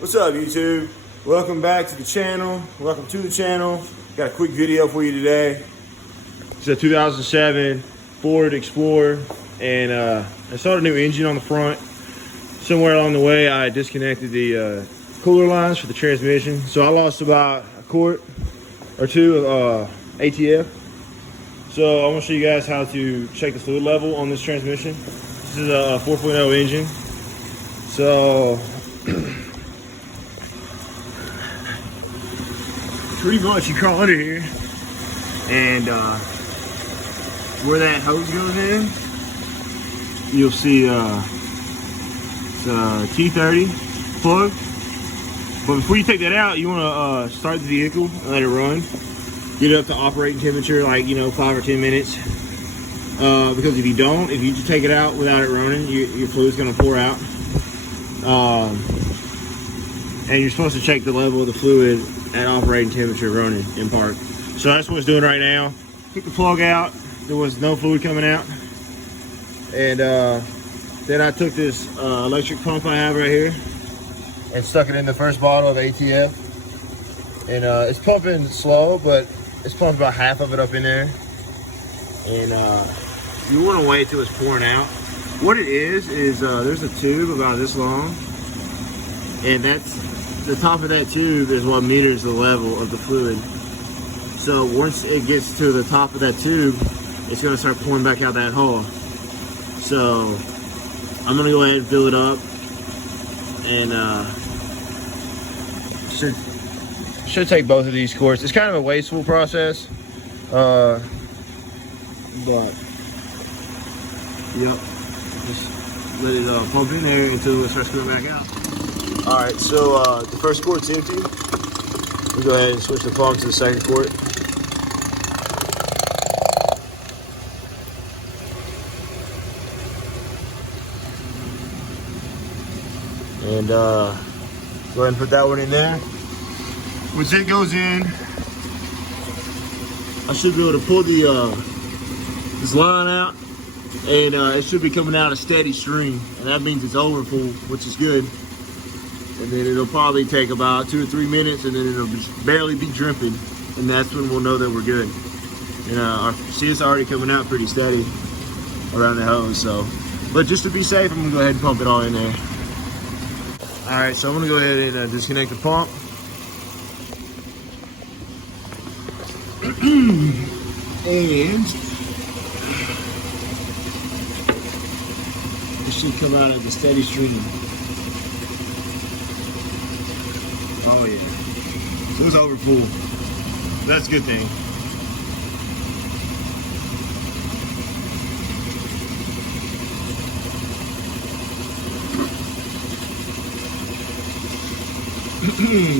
What's up, YouTube? Welcome back to the channel. Welcome to the channel. Got a quick video for you today. It's a 2007 Ford Explorer, and I saw a new engine on the front. Somewhere along the way, I disconnected the cooler lines for the transmission, so I lost about a quart or two of ATF. So I want to show you guys how to check the fluid level on this transmission. This is a 4.0 engine. So pretty much you crawl under here, and where that hose goes in, you'll see it's a T30 plug. But before you take that out, you want to start the vehicle and let it run. Get it up to operating temperature, like 5 or 10 minutes. Because if you don't, if you just take it out without it running, your fluid's going to pour out. And you're supposed to check the level of the fluid at operating temperature running in park. So that's what it's doing right now. Took the plug out. There was no fluid coming out. And then I took this electric pump I have right here and stuck it in the first bottle of ATF. And it's pumping slow, but it's pumping about half of it up in there. And you want to wait till it's pouring out. What it is there's a tube about this long, and that's the top of that tube is what meters the level of the fluid. So once it gets to the top of that tube, it's going to start pouring back out that hole. So I'm going to go ahead and fill it up, and should take both of these quarts. It's kind of a wasteful process, but yep, just let it pump in there until it starts coming back out. All right, so the first quart's empty. We go ahead and switch the pump to the second quart. And go ahead and put that one in there. Once it goes in, I should be able to pull the this line out, and it should be coming out a steady stream, and that means it's overfull, which is good. And then it'll probably take about 2 or 3 minutes, and then it'll barely be dripping, and that's when we'll know that we're good. And see, it's already coming out pretty steady around the hose. So, but just to be safe, I'm gonna go ahead and pump it all in there. All right, so I'm gonna go ahead and disconnect the pump. And it should come out of the steady stream. Oh yeah. So it's over full. That's a good thing.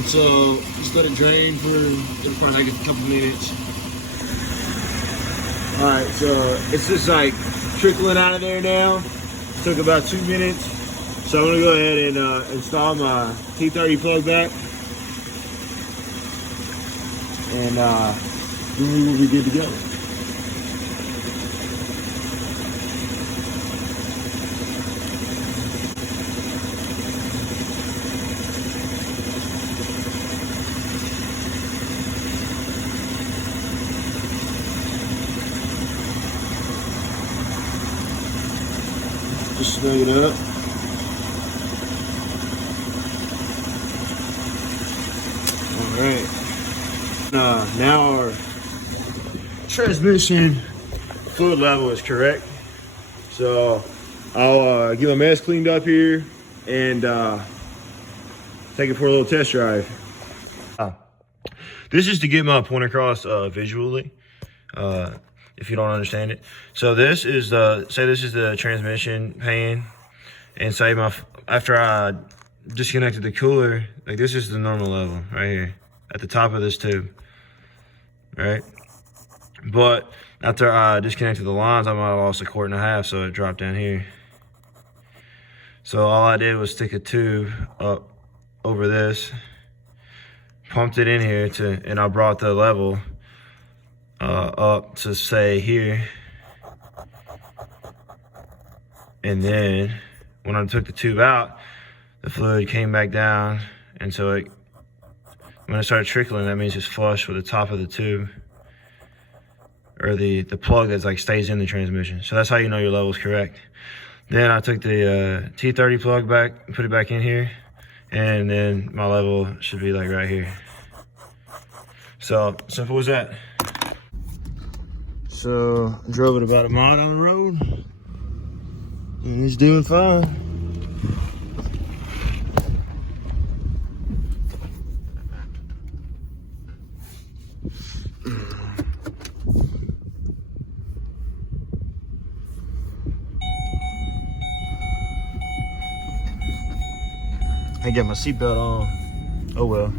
So just let it drain for it'll probably take a couple minutes. All right, so it's just like trickling out of there now. Took about 2 minutes. So I'm gonna go ahead and install my T30 plug back. And then we will be good to go. Just snug it up. All right. Now our transmission fluid level is correct. So I'll get my mess cleaned up here and take it for a little test drive. This is to get my point across visually. If you don't understand it. So this is say this is the transmission pan, and say after I disconnected the cooler, like this is the normal level right here at the top of this tube, right? But after I disconnected the lines, I might have lost a quart and a half, so it dropped down here. So all I did was stick a tube up over this, pumped it in here and I brought the level up to say here, and then when I took the tube out, the fluid came back down And so when it started trickling, that means it's flush with the top of the tube, or the plug that's like stays in the transmission. So that's how you know your level is correct. Then I took the T30 plug back, put it back in here, and then my level should be like right here. So simple as that. So I drove it about a mile down the road, and it's doing fine. I get my seatbelt on. Oh well.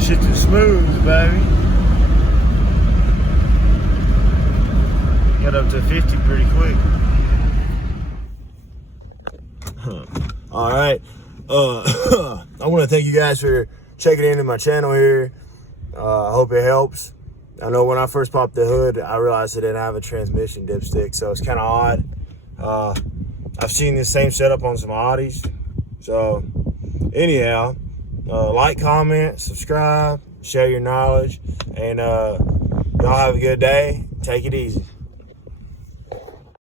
Shit is smooth, baby. Got up to 50 pretty quick. All right. I want to thank you guys for checking into my channel here. I hope it helps. I know when I first popped the hood, I realized it didn't have a transmission dipstick, so it's kind of odd. I've seen this same setup on some Audis. So anyhow, like, comment, subscribe, share your knowledge, and y'all have a good day. Take it easy.